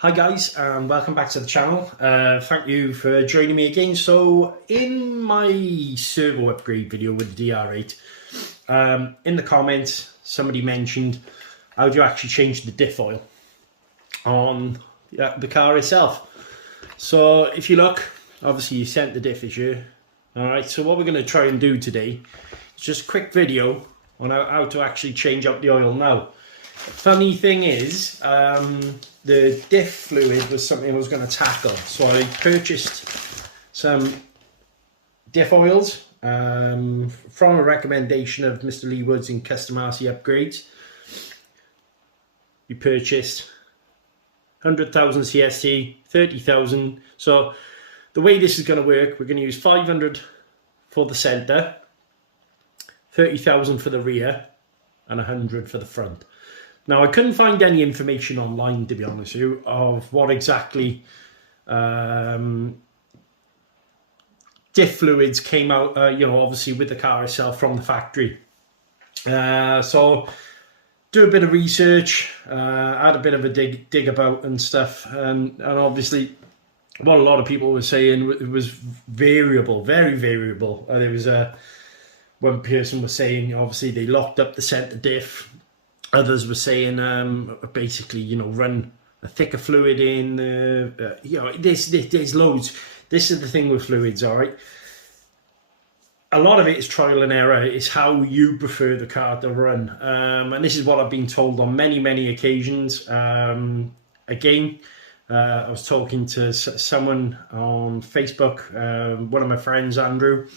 Hi guys, and welcome back to the channel. Thank you for joining me again. So in my servo upgrade video with the DR8, in the comments somebody mentioned how do you actually change the diff oil on the car itself. So if you look, obviously you sent the diff issue. Alright, so what we're going to try and do today is just a quick video on how to actually change out the oil now. Funny thing is, the diff fluid was something I was going to tackle, so I purchased some diff oils from a recommendation of Mr. Lee Woods in Custom RC Upgrades. We purchased 100,000 CST, 30,000. So the way this is going to work, we're going to use 500 for the centre, 30,000 for the rear, and 100 for the front. Now, I couldn't find any information online, to be honest with you, of what exactly diff fluids came out, obviously with the car itself from the factory. So, do a bit of research, had a bit of a dig about and stuff, and obviously what a lot of people were saying, it was variable, very variable. There was one person was saying, obviously, they locked up the centre diff. Others were saying, basically, run a thicker fluid in. There's loads. This is the thing with fluids, all right? A lot of it is trial and error. It's how you prefer the car to run. And this is what I've been told on many, many occasions. Again, I was talking to someone on Facebook, one of my friends, Andrew,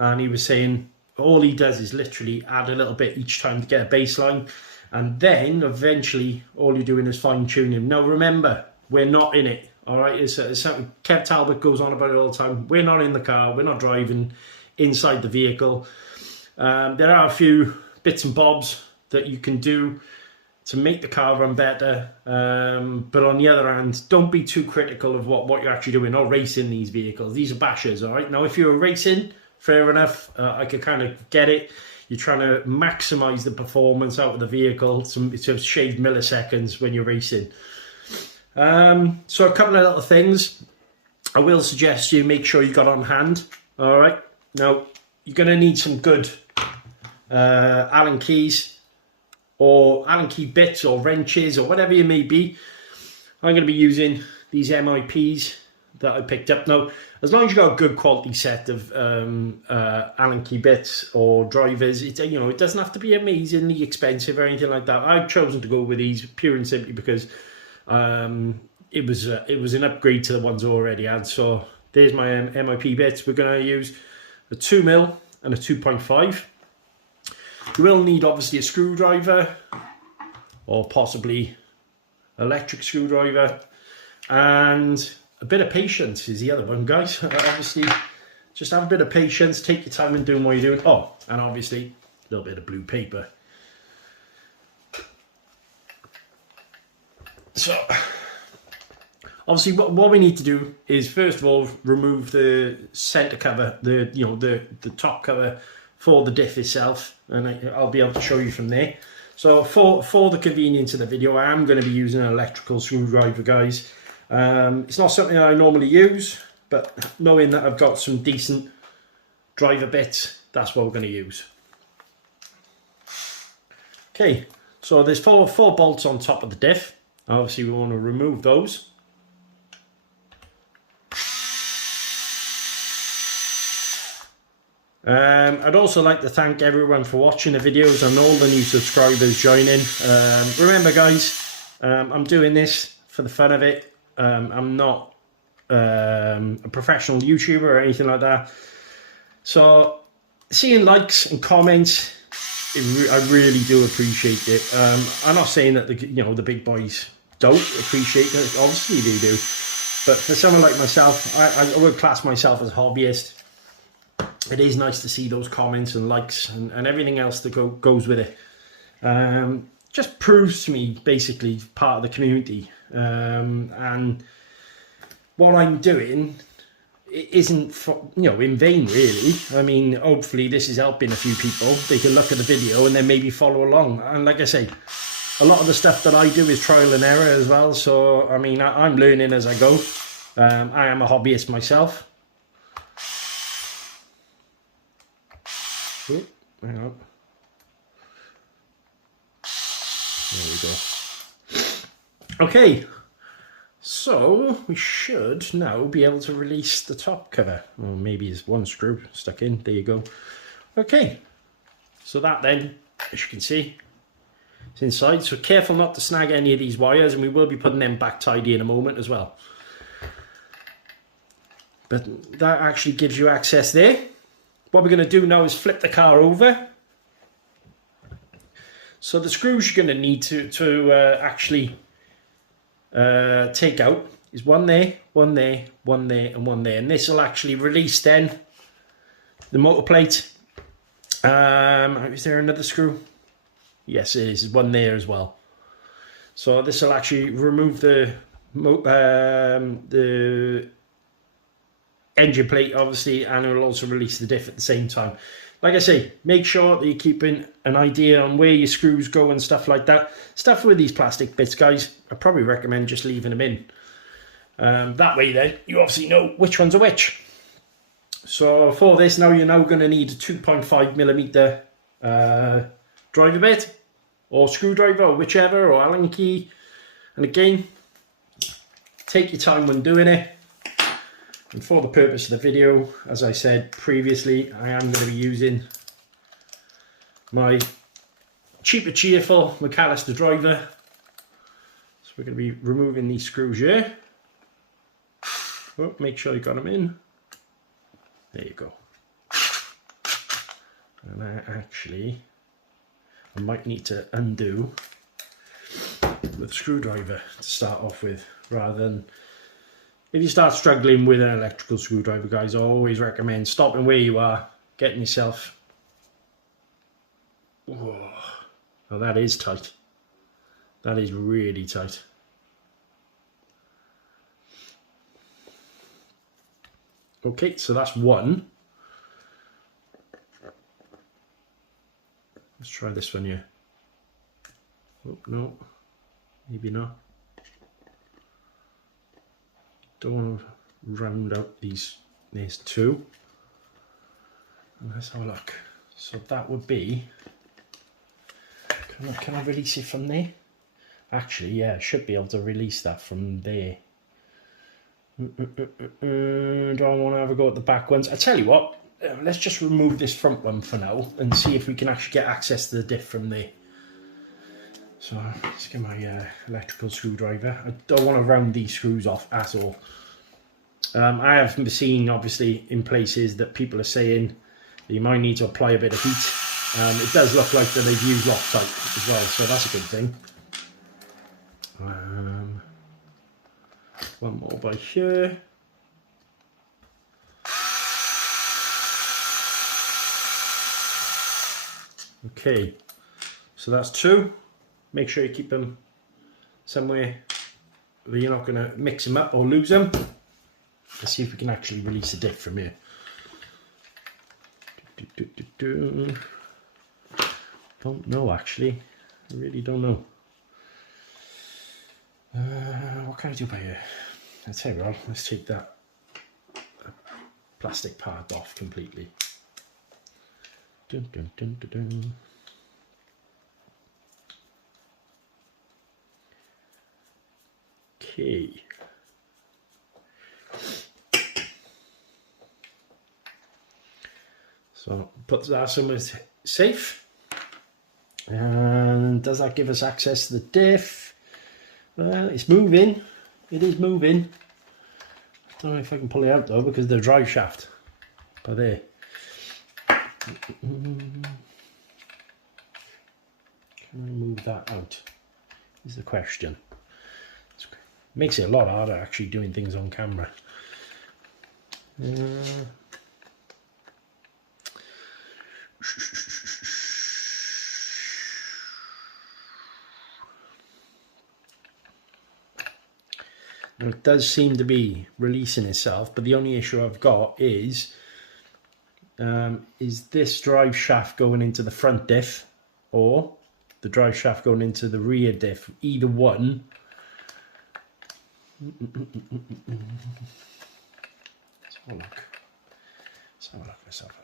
and he was saying all he does is literally add a little bit each time to get a baseline. And then eventually all you're doing is fine tuning. Now remember, we're not in it. All right, it's something Kev Talbot goes on about it all the time. We're not in the car. We're not driving inside the vehicle. There are a few bits and bobs that you can do to make the car run better. But on the other hand, don't be too critical of what you're actually doing or racing these vehicles. These are bashers. All right. Now, if you're racing, fair enough. I could kind of get it. You're trying to maximize the performance out of the vehicle to shave milliseconds when you're racing. So a couple of little things I will suggest you make sure you got on hand. All right. Now you're going to need some good Allen keys or Allen key bits or wrenches or whatever you may be. I'm going to be using these MIPs that I picked up. Now, as long as you got a good quality set of Allen key bits or drivers, it doesn't have to be amazingly expensive or anything like that. I've chosen to go with these pure and simply because it was an upgrade to the ones I already had. So there's my MIP bits. We're going to use a 2mm and a 2.5. You will need obviously a screwdriver or possibly electric screwdriver, and a bit of patience is the other one, guys. Obviously, just have a bit of patience, take your time in doing what you're doing. Oh, and obviously, a little bit of blue paper. So, obviously, what we need to do is, first of all, remove the center cover, the top cover for the diff itself, and I'll be able to show you from there. So, for the convenience of the video, I am going to be using an electrical screwdriver, guys. It's not something that I normally use, but knowing that I've got some decent driver bits, that's what we're going to use. Okay, so there's four bolts on top of the diff. Obviously we want to remove those. I'd also like to thank everyone for watching the videos and all the new subscribers joining. Remember guys, I'm doing this for the fun of it. I'm not a professional YouTuber or anything like that. So seeing likes and comments, I really do appreciate it. I'm not saying that the big boys don't appreciate it. Obviously they do. But for someone like myself, I would class myself as a hobbyist. It is nice to see those comments and likes and everything else that goes with it. Just proves to me basically part of the community. And what I'm doing isn't in vain, really. I mean, hopefully this is helping a few people. They can look at the video and then maybe follow along. And like I say, a lot of the stuff that I do is trial and error as well. So, I mean, I'm learning as I go. I am a hobbyist myself. Oh, hang on. There we go. Okay. So, we should now be able to release the top cover. Or maybe there's one screw stuck in. There you go. Okay. So that then, as you can see, it's inside. So careful not to snag any of these wires, and we will be putting them back tidy in a moment as well. But that actually gives you access there. What we're going to do now is flip the car over. So the screws you're going to need to actually take out is one there, one there, one there, and one there. And this will actually release then the motor plate. Is there another screw? Yes, it is. One there as well. So this will actually remove the engine plate, obviously, and it will also release the diff at the same time. Like I say, make sure that you're keeping an idea on where your screws go and stuff like that. Stuff with these plastic bits, guys, I probably recommend just leaving them in. That way then, you obviously know which ones are which. So for this now, you're now going to need a 2.5mm driver bit, or screwdriver, or whichever, or Allen key. And again, take your time when doing it. And for the purpose of the video, as I said previously, I am going to be using my cheaper cheerful McAllister driver. So we're going to be removing these screws here. Oh, make sure you got them in. There you go. And I might need to undo with a screwdriver to start off with, rather than, if you start struggling with an electrical screwdriver, guys, I always recommend stopping where you are, getting yourself. Oh, well, that is tight. That is really tight. Okay, so that's one. Let's try this one here. Oh, no, maybe not. Don't want to round out these. There's two. Let's have a look. So that would be. Can I release it from there? Actually, yeah, I should be able to release that from there. Don't want to have a go at the back ones. I tell you what, let's just remove this front one for now and see if we can actually get access to the diff from there. So let's get my electrical screwdriver. I don't want to round these screws off at all. I have seen, obviously, in places that people are saying that you might need to apply a bit of heat. It does look like that they've used Loctite as well, so that's a good thing. One more by here. Okay, so that's two. Make sure you keep them somewhere where you're not going to mix them up or lose them. Let's see if we can actually release the diff from here. Don't know, actually. I really don't know. What can I do by here? I'll tell you what, let's take that plastic part off completely. Dun, dun, dun, dun, dun. Okay. So put that somewhere safe. And does that give us access to the diff? Well, it's moving. It is moving. I don't know if I can pull it out though, because of the drive shaft. But there. Can I move that out? Is the question. Makes it a lot harder actually doing things on camera. Now it does seem to be releasing itself, but the only issue I've got is this drive shaft going into the front diff, or the drive shaft going into the rear diff, either one. Let's have a look. Let's have a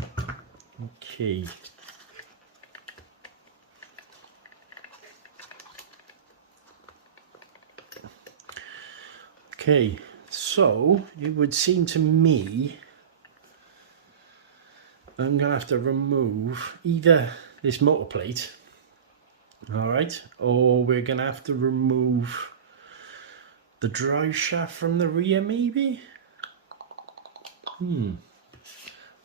look. Okay. Okay, so it would seem to me I'm going to have to remove either this motor plate, all right, or we're going to have to remove the drive shaft from the rear, maybe?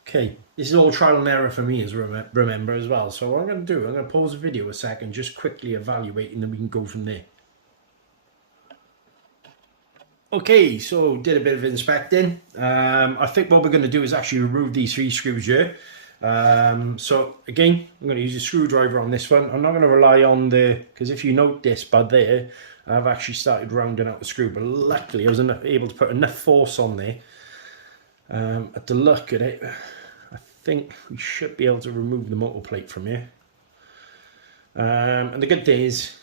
Okay, this is all trial and error for me, as remember as well. So what I'm going to do, I'm going to pause the video a second, just quickly evaluate, and then we can go from there. Okay, so did a bit of inspecting. I think what we're going to do is actually remove these 3 screws here. So again, I'm going to use a screwdriver on this one. I'm not going to rely on because if you notice by there, I've actually started rounding out the screw, but luckily I was able to put enough force on there. At the look at it, I think we should be able to remove the motor plate from here. And the good thing is,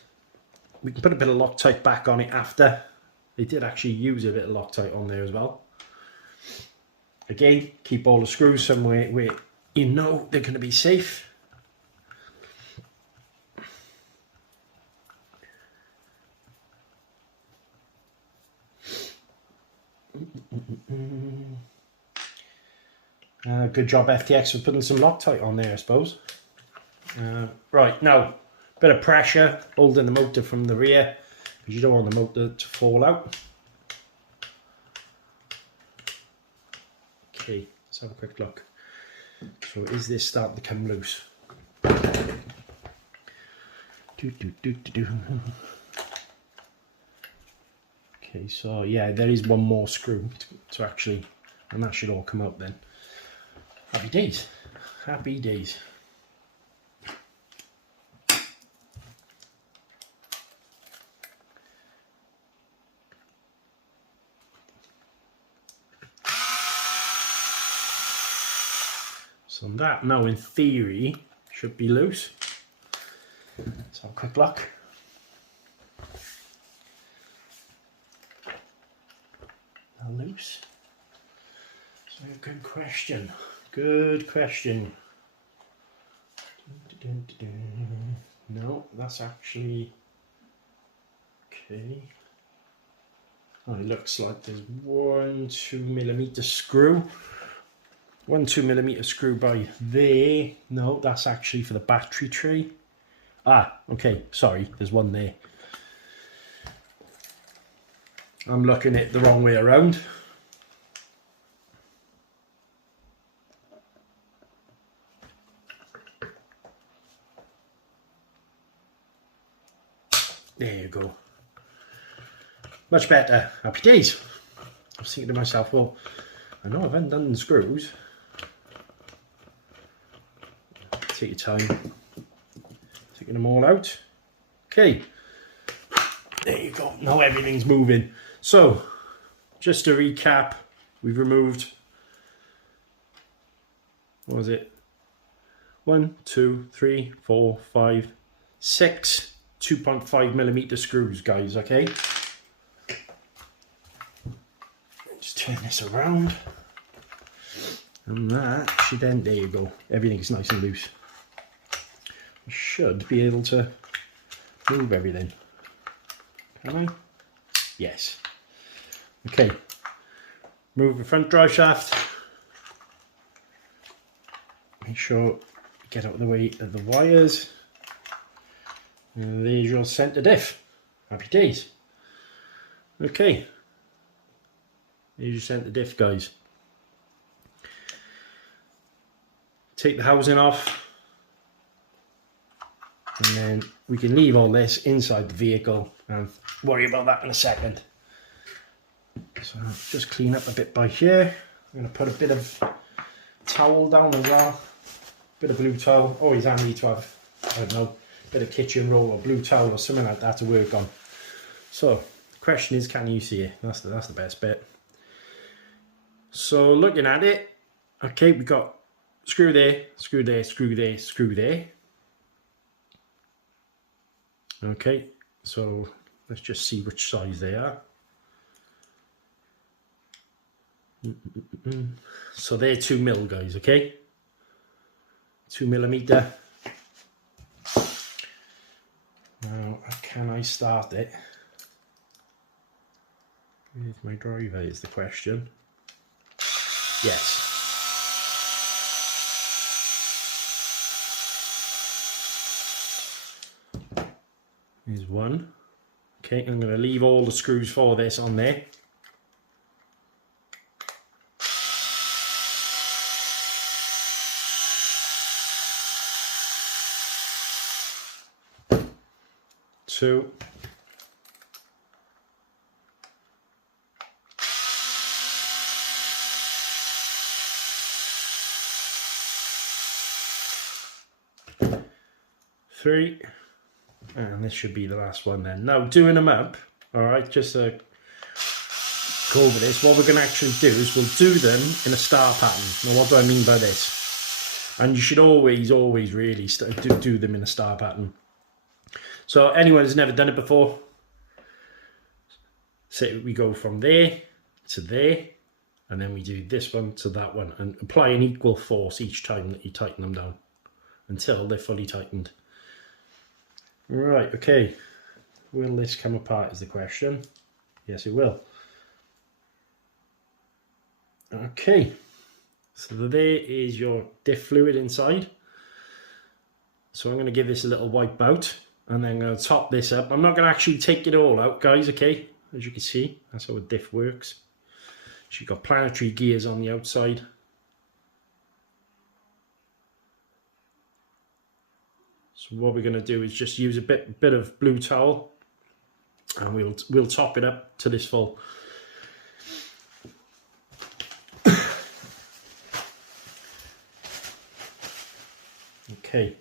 we can put a bit of Loctite back on it after. They did actually use a bit of Loctite on there as well. Again, keep all the screws somewhere where you know they're going to be safe. Good job FTX for putting some Loctite on there, I suppose. Right, now, bit of pressure holding the motor from the rear, because you don't want the motor to fall out. Okay, let's have a quick look. So is this starting to come loose? Okay, so yeah, there is one more screw to actually, and that should all come out then. Happy days, happy days. So that now in theory should be loose. Let's have a quick look. Now loose. So good question. Good question. No, that's actually okay. Oh, it looks like there's 1 2mm screw. 1 2mm screw by there. No, that's actually for the battery tray. Ah, okay, sorry, there's one there. I'm looking at it the wrong way around. There you go. Much better. Happy days. I was thinking to myself, well, I know I've undone the screws. Take your time. Taking them all out. Okay. There you go. Now everything's moving. So, just to recap, we've removed, what was it? 1, 2, 3, 4, 5, 6 2.5mm screws, guys, okay? Just turn this around. And that should end, there you go. Everything's nice and loose. I should be able to move everything. Can I? Yes. Okay. Move the front drive shaft. Make sure get out of the way of the wires. And there's your centre diff. Happy days. Okay. There's your centre diff, guys. Take the housing off. And then we can leave all this inside the vehicle and worry about that in a second. So just clean up a bit by here. I'm going to put a bit of towel down as well. Bit of blue towel. Always handy to have, I don't know, bit of kitchen roll or blue towel or something like that to work on. So the question is, can you see it? That's the best bit. So looking at it, okay, we got screw there, screw there, screw there, screw there. Okay, so let's just see which size they are. So they're 2mm, guys, okay? 2mm. Now, can I start it? Where's my driver is the question. Yes. Here's one. Okay, I'm going to leave all the screws for this on there. Two. Three. And this should be the last one then. Now, doing them up, all right, just to go over this, what we're going to actually do is we'll do them in a star pattern. Now, what do I mean by this? And you should always really do them in a star pattern. So anyone who's never done it before, say we go from there to there, and then we do this one to that one, and apply an equal force each time that you tighten them down until they're fully tightened. Right, okay. Will this come apart is the question. Yes, it will. Okay. So there is your diff fluid inside. So I'm going to give this a little wipe out, and then I'm going to top this up. I'm not going to actually take it all out, guys, okay? As you can see, that's how a diff works. So you've got planetary gears on the outside. So what we're going to do is just use a bit of blue towel, and we'll top it up to this full. Okay,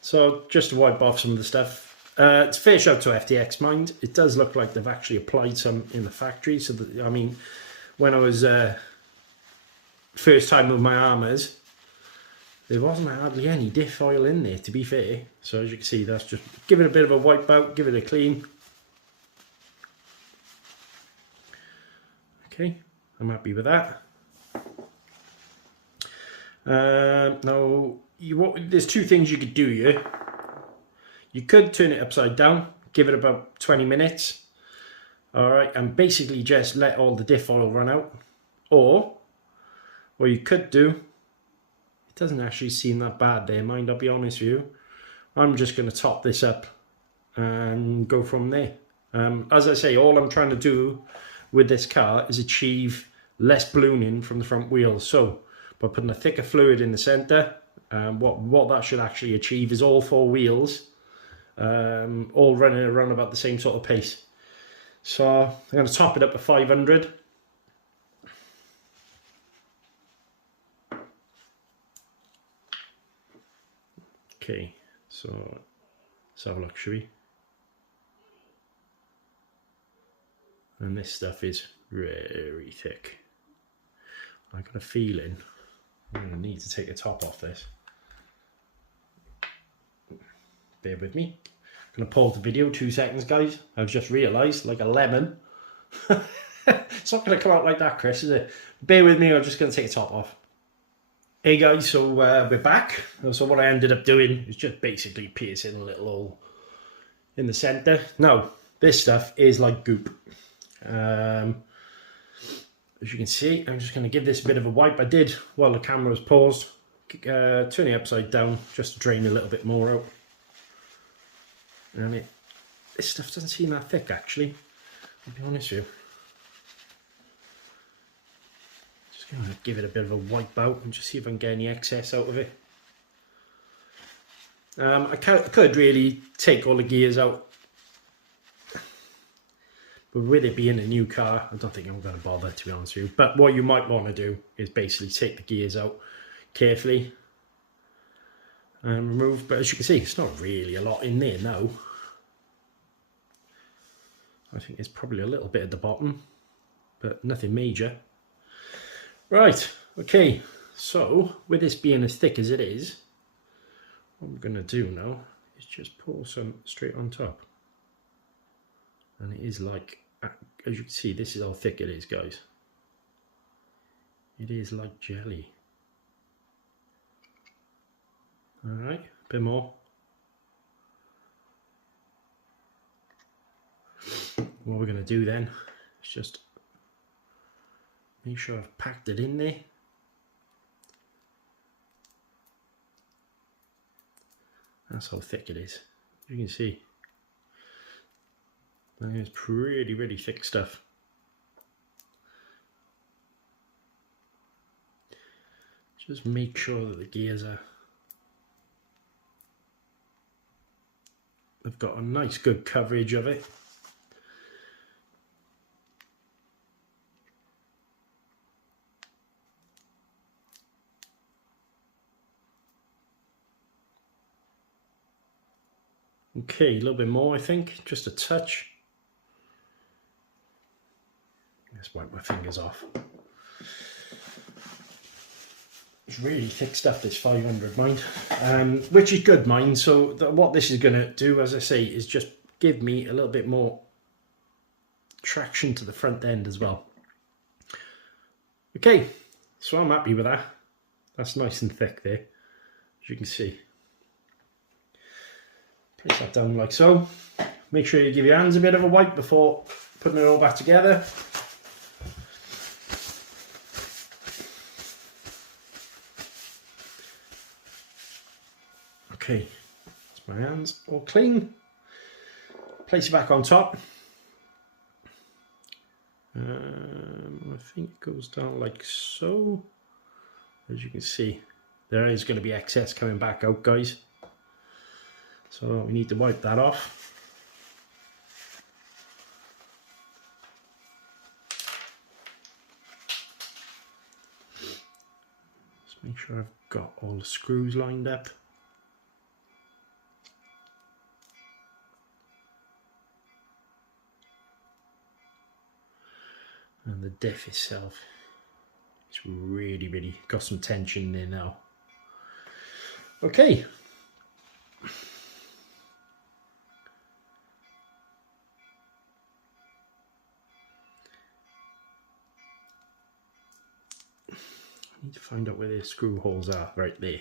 so just to wipe off some of the stuff. It's fair shout to FTX, mind. It does look like they've actually applied some in the factory. So that, I mean, when I was first time with my armors, there wasn't hardly any diff oil in there, to be fair. So as you can see, that's just give it a bit of a wipe out, give it a clean. Okay, I'm happy with that. Now, there's two things you could do here. You could turn it upside down, give it about 20 minutes. All right, and basically just let all the diff oil run out. Or, what you could do, it doesn't actually seem that bad there, mind, I'll be honest with you. I'm just going to top this up and go from there. As I say, all I'm trying to do with this car is achieve less ballooning from the front wheels. So by putting a thicker fluid in the center, what that should actually achieve is all four wheels all running around about the same sort of pace. So I'm going to top it up to 500. Okay, so let's have a look, shall we? And this stuff is very thick. I got a feeling I'm going to need to take the top off this. Bear with me. I'm going to pause the video 2 seconds, guys. I've just realised, like a lemon. It's not going to come out like that, Chris, is it? Bear with me, I'm just going to take the top off. Hey guys, so we're back. So what I ended up doing is just basically piercing a little hole in the centre. Now, this stuff is like goop. As you can see, I'm just going to give this a bit of a wipe. I did while the camera was paused. Turn it upside down just to drain a little bit more out. And this stuff doesn't seem that thick, actually. I'll be honest with you. Just going to give it a bit of a wipe out and just see if I can get any excess out of it. I could really take all the gears out, but with it being a new car, I don't think I'm going to bother, to be honest with you. But what you might want to do is basically take the gears out carefully and remove. But as you can see, it's not really a lot in there now. I think it's probably a little bit at the bottom, but nothing major. Right, okay, so with this being as thick as it is, what I'm going to do now is just pour some straight on top. And it is like, as you can see, this is how thick it is, guys. It is like jelly. Alright, a bit more. What we're going to do then is just make sure I've packed it in there. That's how thick it is. You can see. That is pretty thick stuff. Just make sure that the gears have got a nice good coverage of it. Okay, a little bit more, I think, just a touch. Let's wipe my fingers off. It's really thick stuff, this 500, mind, which is good, mind. So what this is going to do, as I say, is just give me a little bit more traction to the front end as well. Okay, so I'm happy with that. That's nice and thick there, as you can see. Place that down like so. Make sure you give your hands a bit of a wipe before putting it all back together. Okay, that's my hands all clean. Place it back on top. I think it goes down like so. As you can see, there is going to be excess coming back out, guys. So we need to wipe that off. Just make sure I've got all the screws lined up. And the diff itself, it's really got some tension there now. Okay. I need to find out where the screw holes are. Right there.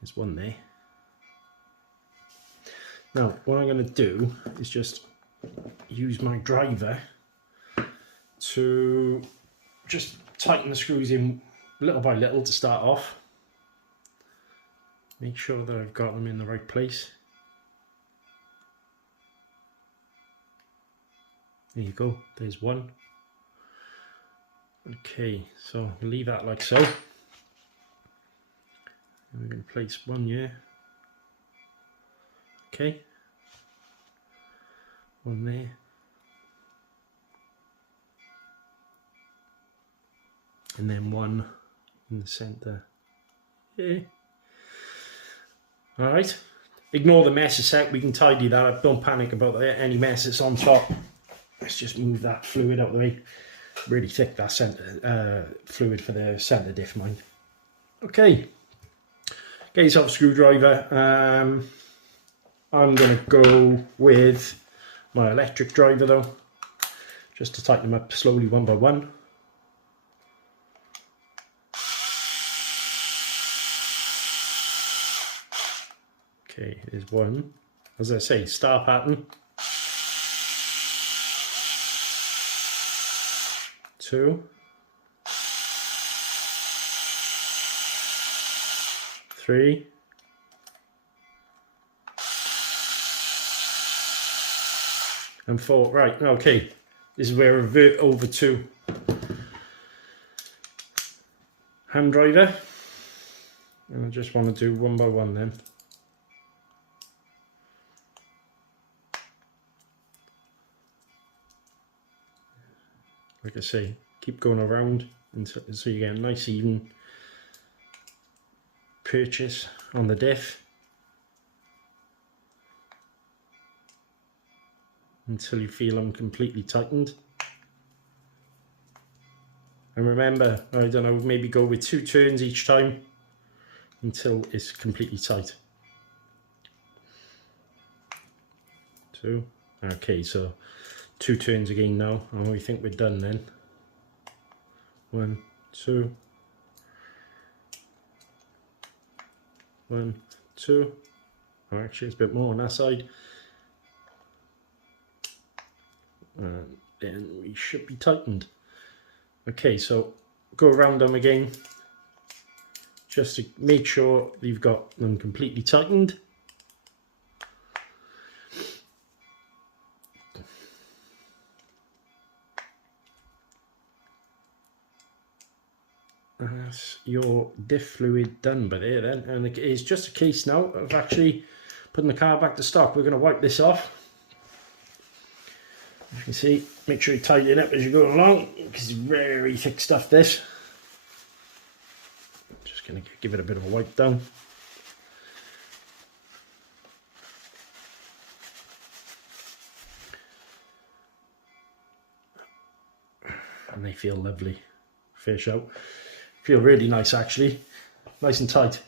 There's one there. Now, what I'm going to do is just use my driver to just tighten the screws in little by little to start off. Make sure that I've got them in the right place. There you go, there's one. Okay, so we'll leave that like so. And we're going to place one here. Okay. One there. And then one in the center. Yeah. Alright. Ignore the mess a sec, we can tidy that up. Don't panic about any mess that's on top. Let's just move that fluid out of the way. Really thick, that center fluid for the center diff, mind. Okay. Get yourself a screwdriver. I'm going to go with my electric driver though, just to tighten them up slowly one by one. Okay, here's one. As I say, star pattern. 2, 3, 4. Right, okay. This is where I revert over to hand driver. And I just want to do one by one then. Like I say, keep going around until so you get a nice even purchase on the diff until you feel them completely tightened. And remember, I don't know, maybe go with 2 turns each time until it's completely tight. 2, Okay, so 2 turns again now, and we think we're done then. 1, 2. 1, 2. Oh, actually, it's a bit more on that side. And then we should be tightened. Okay, so go around them again, just to make sure you've got them completely tightened. That's your diff fluid done by there then, and it's just a case now of actually putting the car back to stock. We're going to wipe this off. As you can see, make sure you tighten it up as you go along, because it's very thick stuff this. Just going to give it a bit of a wipe down. And they feel lovely. Fair shout. Feel really nice actually. Nice and tight.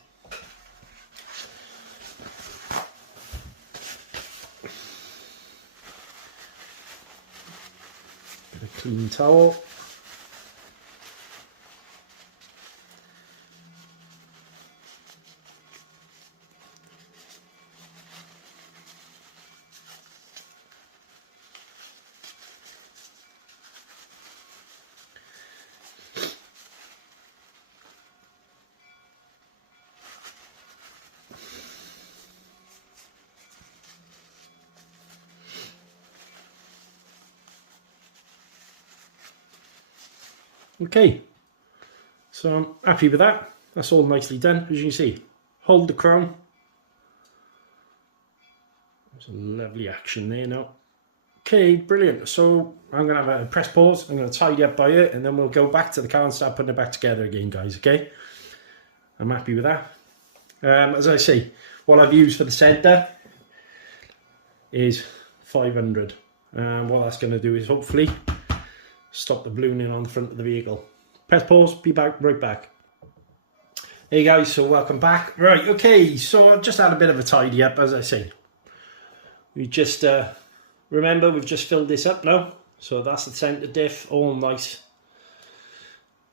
Bit of clean towel. Okay, so I'm happy with that. That's all nicely done, as you can see. Hold the crown. There's a lovely action there now. Okay, brilliant. So I'm going to have a press pause. I'm going to tidy up by it, and then we'll go back to the car and start putting it back together again, guys, okay? I'm happy with that. As I say, what I've used for the centre is 500. What that's going to do is hopefully stop the ballooning on the front of the vehicle. Press pause, be back, right back. Hey guys, so welcome back. Right, okay, so I've just had a bit of a tidy up, as I say. We just, remember, we've just filled this up now. So that's the centre diff, all nice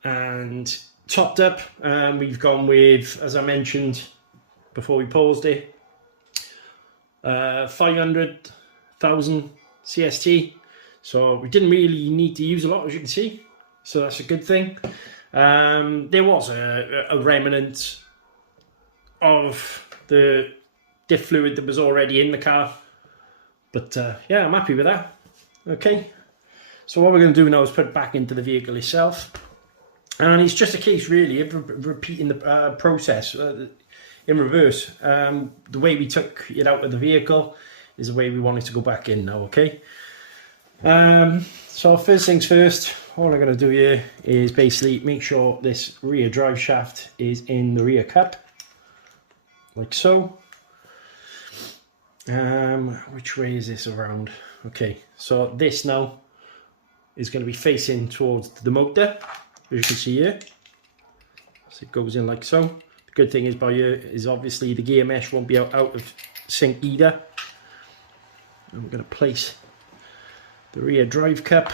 and topped up. We've gone with, as I mentioned before we paused it, 500,000 CST. So we didn't really need to use a lot, as you can see. So that's a good thing. There was a remnant of the diff fluid that was already in the car. But yeah, I'm happy with that. Okay. So what we're going to do now is put it back into the vehicle itself. And it's just a case, really, of repeating the process in reverse. The way we took it out of the vehicle is the way we want it to go back in now, okay? So first things first, all I'm going to do here is basically make sure this rear drive shaft is in the rear cup, like so. Which way is this around? Okay, so this now is going to be facing towards the motor, as you can see here. So it goes in like so. The good thing is by here is obviously the gear mesh won't be out of sync either. And we're going to place the rear drive cup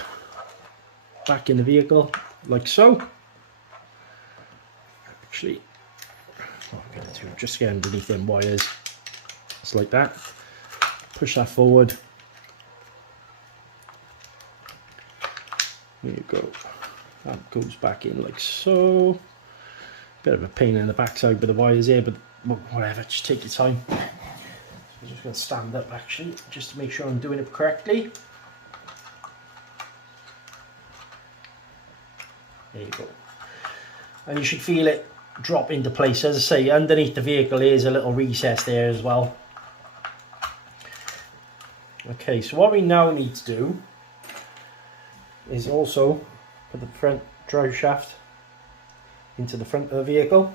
back in the vehicle like so. Actually, what I'm going to do, just get underneath them wires, just like that. Push that forward. There you go. That goes back in like so. Bit of a pain in the backside with the wires here, but whatever, just take your time. So I'm just going to stand up actually, just to make sure I'm doing it correctly. There you go. And you should feel it drop into place. As I say, underneath the vehicle is a little recess there as well. Okay, so what we now need to do is also put the front drive shaft into the front of the vehicle.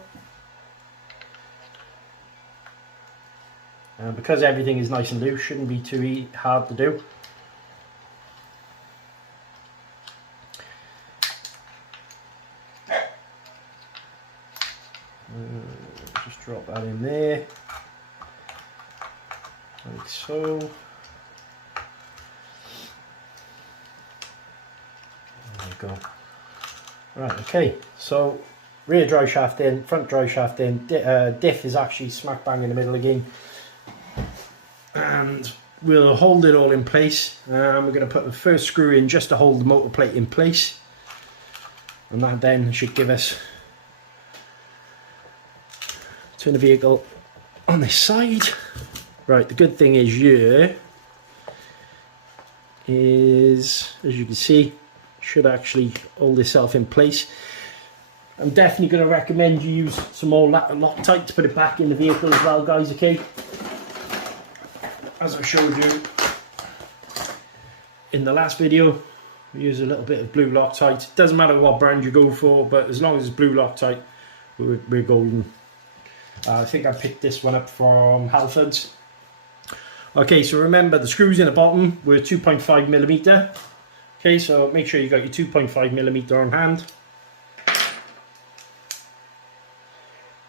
And because everything is nice and loose, shouldn't be too hard to do. Just drop that in there, like so. go. Right, okay, so rear drive shaft in, front drive shaft in, diff is actually smack bang in the middle again. And we'll hold it all in place. We're going to put the first screw in just to hold the motor plate in place. And that then should give us, turn the vehicle on this side. Right, the good thing is here is, as you can see, should actually hold itself in place. I'm definitely going to recommend you use some more Loctite to put it back in the vehicle as well, guys, okay? As I showed you in the last video, we use a little bit of blue Loctite. Doesn't matter what brand you go for, but as long as it's blue Loctite, we're golden. I think I picked this one up from Halfords. Okay, so remember the screws in the bottom were 2.5mm. Okay, so make sure you got your 2.5mm on hand.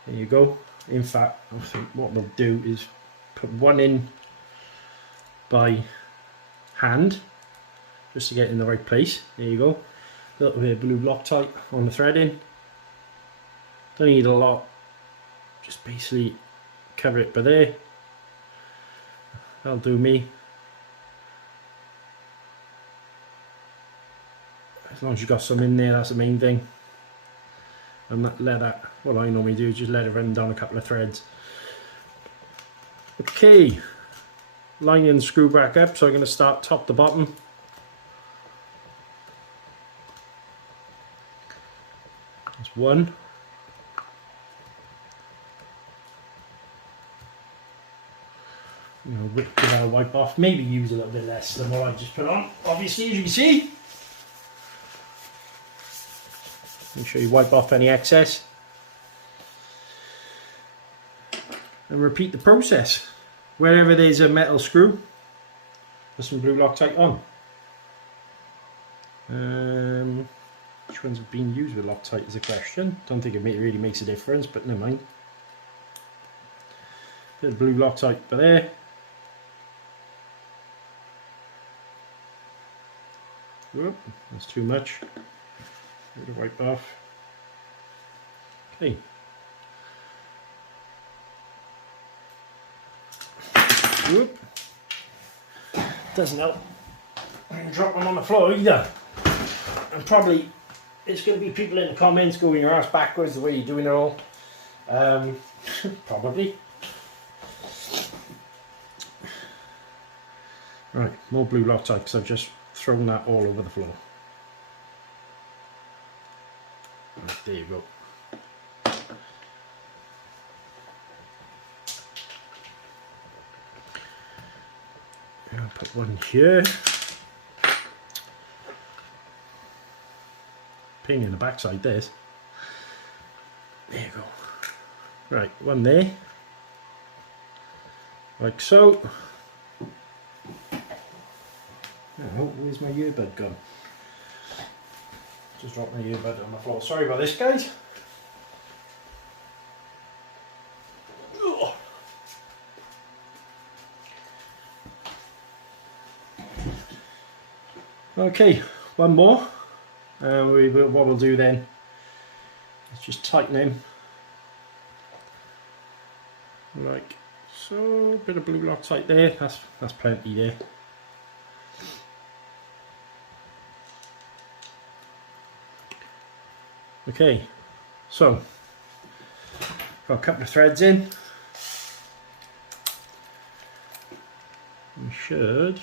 There you go. In fact, I think what we'll do is put one in by hand, just to get in the right place. There you go. A little bit of blue Loctite on the threading. Don't need a lot. Just basically cover it by there. That'll do me. As long as you've got some in there, that's the main thing. And let that, what I normally do is just let it run down a couple of threads. Okay, lining the screw back up, so I'm going to start top to bottom. That's one. You know, give that a wipe off, maybe use a little bit less than what I just put on, obviously, as you can see. Make sure you wipe off any excess. And repeat the process. Wherever there's a metal screw, put some blue Loctite on. Which ones have been used with Loctite is a question. Don't think it really makes a difference, but never mind. Bit of blue Loctite by there. Whoop, that's too much. Need to wipe off. Okay. Whoop. Doesn't help when you drop them on the floor either. And probably it's going to be people in the comments going your ass backwards the way you're doing it all. Probably. Right, more blue Loctite because I've just thrown that all over the floor. Right, there you go. I'll put one here. Pain in the backside, this. There you go. Right, one there. Like so. Oh, where's my earbud gone? Just dropped my earbud on the floor. Sorry about this, guys. Okay, one more. What we'll do then is just tighten him like so. Bit of blue Loctite there. That's plenty there. Okay, so got a couple of threads in. We should,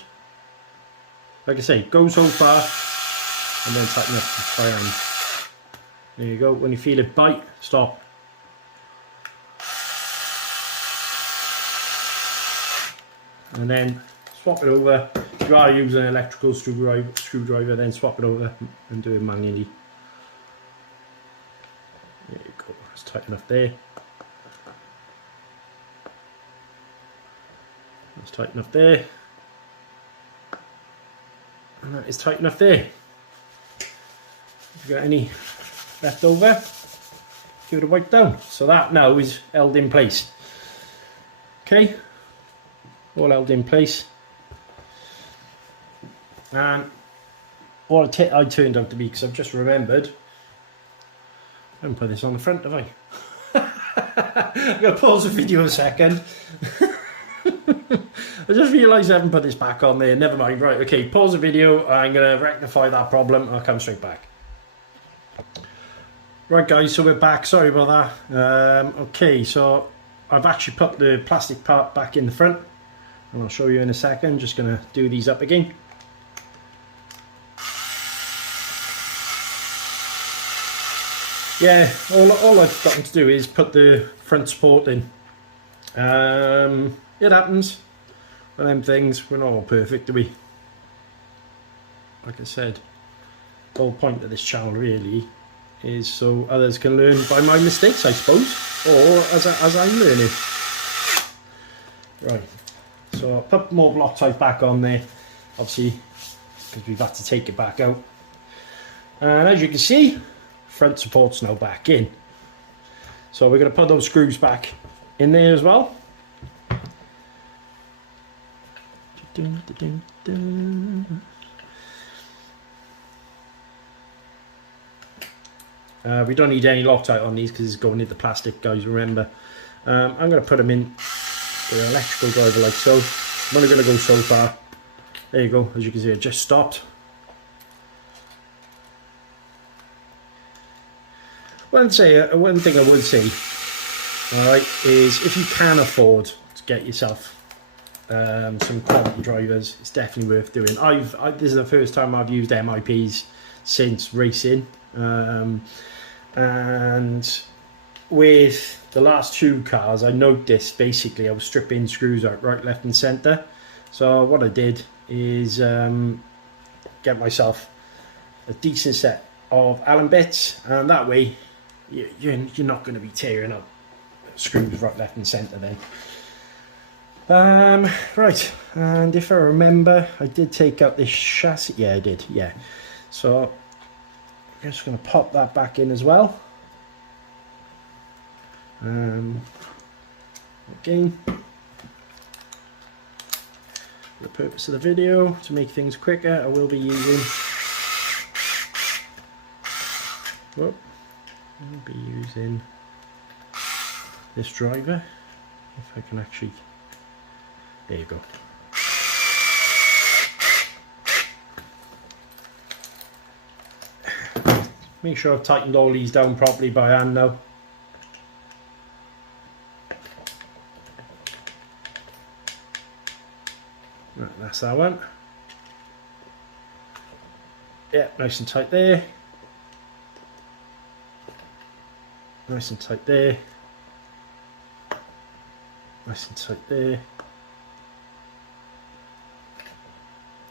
like I say, go so far and then tighten up by hand. There you go. When you feel it bite, stop. And then swap it over. If you are using an electrical screwdriver, then swap it over and do it manually. There you go, that's tight enough there. That's tight enough there. And that is tight enough there. If you've got any left over, give it a wipe down. So that now is held in place. Okay, all held in place. And what I turned out to be, because I've just remembered I haven't put this on the front, have I? I'm going to pause the video a second. I just realised I haven't put this back on there. Never mind. Right, okay, pause the video. I'm going to rectify that problem. I'll come straight back. Right, guys, so we're back. Sorry about that. Okay, so I've actually put the plastic part back in the front, and I'll show you in a second. Just going to do these up again. Yeah, all I've got to do is put the front support in. It happens. One of them things, we're not all perfect, are we? Like I said, the whole point of this channel really is so others can learn by my mistakes, I suppose, or as I'm learning. Right, so I'll put more Loctite back on there, obviously, because we've had to take it back out. And as you can see, front support's now back in. So we're going to put those screws back in there as well. We don't need any Loctite on these because it's going into plastic, guys, remember. I'm going to put them in the electrical driver like so. I'm only going to go so far. There you go, as you can see it just stopped. One thing I would say, alright, is if you can afford to get yourself some quality drivers, it's definitely worth doing. This is the first time I've used MIPs since racing, and with the last two cars I noticed basically I was stripping screws out right, left and centre. So what I did is get myself a decent set of Allen bits, and that way you're not going to be tearing up screws right, left and centre then. Right, and if I remember, I did take out this chassis. Yeah, I did, yeah. So I'm just going to pop that back in as well. Again, for the purpose of the video, to make things quicker, I will be using this driver, if I can actually. There you go. Make sure I've tightened all these down properly by hand now. Right, that's that one. Yeah, nice and tight there. Nice and tight there. Nice and tight there.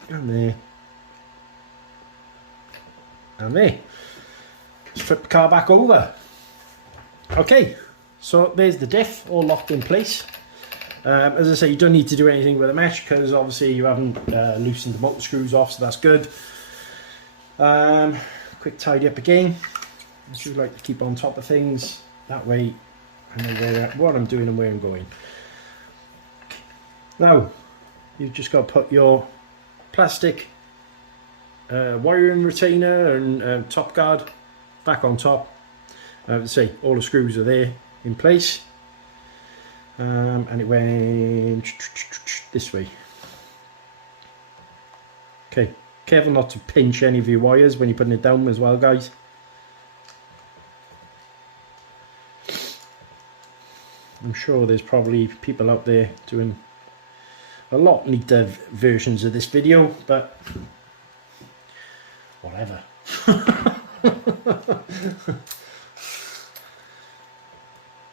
And there. And there. Let's flip the car back over. Okay, so there's the diff all locked in place. As I say, you don't need to do anything with the mesh because obviously you haven't loosened the motor screws off, so that's good. Quick tidy up again. I should like to keep on top of things. That way I know what I'm doing and where I'm going. Now, you've just got to put your plastic wiring retainer and top guard back on top. Say all the screws are there in place, and it went this way. Okay, careful not to pinch any of your wires when you're putting it down as well, guys. I'm sure there's probably people out there doing a lot neater versions of this video, but whatever.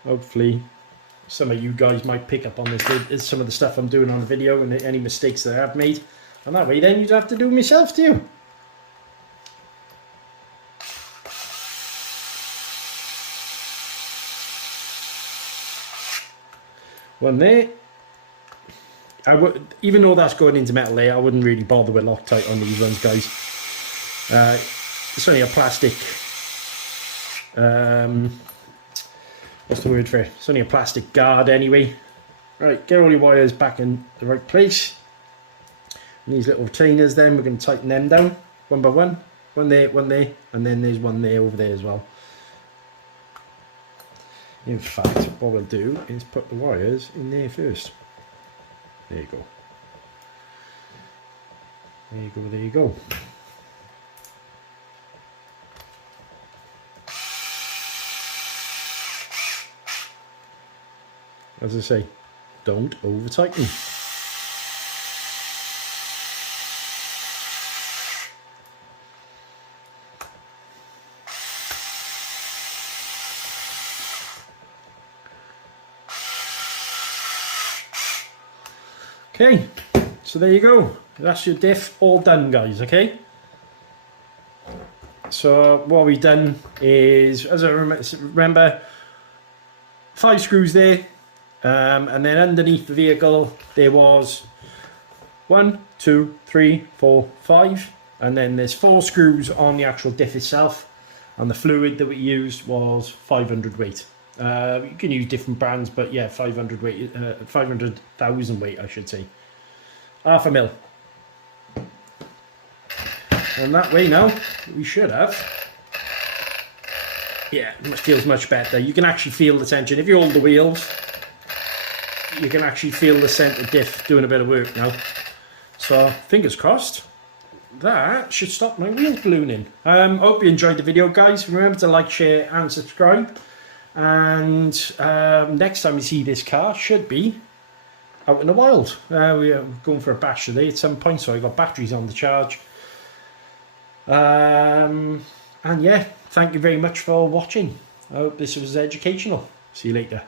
Hopefully some of you guys might pick up on this, some of the stuff I'm doing on the video and any mistakes that I've made, and that way then you'd have to do them yourself too. One there. Even though that's going into metal there, I wouldn't really bother with Loctite on these ones, guys. It's only a plastic. What's the word for it? It's only a plastic guard anyway. Right, get all your wires back in the right place. And these little retainers then, we're going to tighten them down. one by one. One there, and then there's one there over there as well. In fact, what we'll do is put the wires in there first. There you go. There you go, there you go. As I say, don't over tighten. Okay, so there you go. That's your diff all done, guys, okay? So what we've done is, as I remember, 5 screws there, and then underneath the vehicle there was 1, 2, 3, 4, 5, and then there's 4 screws on the actual diff itself, and the fluid that we used was 500 weight. You can use different brands, but yeah, 500 weight, 500,000 weight, I should say. Half a mil. And that way now, we should have, yeah, it feels much better. You can actually feel the tension. If you hold the wheels, you can actually feel the centre diff doing a bit of work now. So, fingers crossed, that should stop my wheels ballooning. Hope you enjoyed the video, guys. Remember to like, share and subscribe. And next time you see this car should be out in the wild. We are going for a bash today at some point, so I've got batteries on the charge. And yeah, thank you very much for watching. I hope this was educational. See you later.